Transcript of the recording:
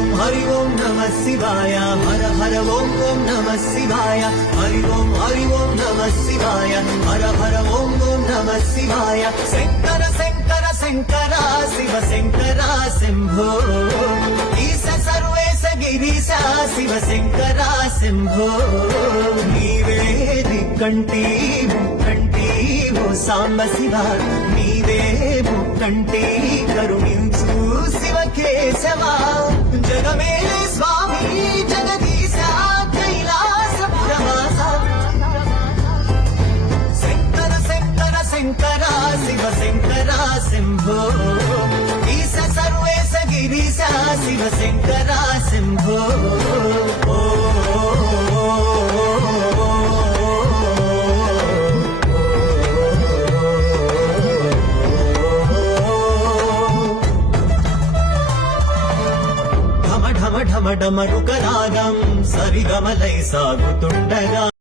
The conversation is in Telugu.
ఓం నమః శివాయ హర హర ఓం నమః శివాయ హరి ఓం నమః శివాయ హర హర ఓం నమః శివాయ శంకర శంకర శంకర శివ శంకర శంభో ఈశ సర్వేశ గిరీశ శివ శంకర శంభో నీవే దిక్కంటి ముక్కంటి ఓ సాంబ శివ నీవే ముక్కంటి కరుణించు శివ కేశవ జగమేలే స్వామి జగదీశ కైలాసపురవాస శంకర శంకర శంకర శివ శంకర శంభో ఈశ సర్వేశ గిరీశ శివ శంకర శంభో ఢమ ఢమ ఢమ ఢమరుకరాగం సరిగమలై సాగుతుండగా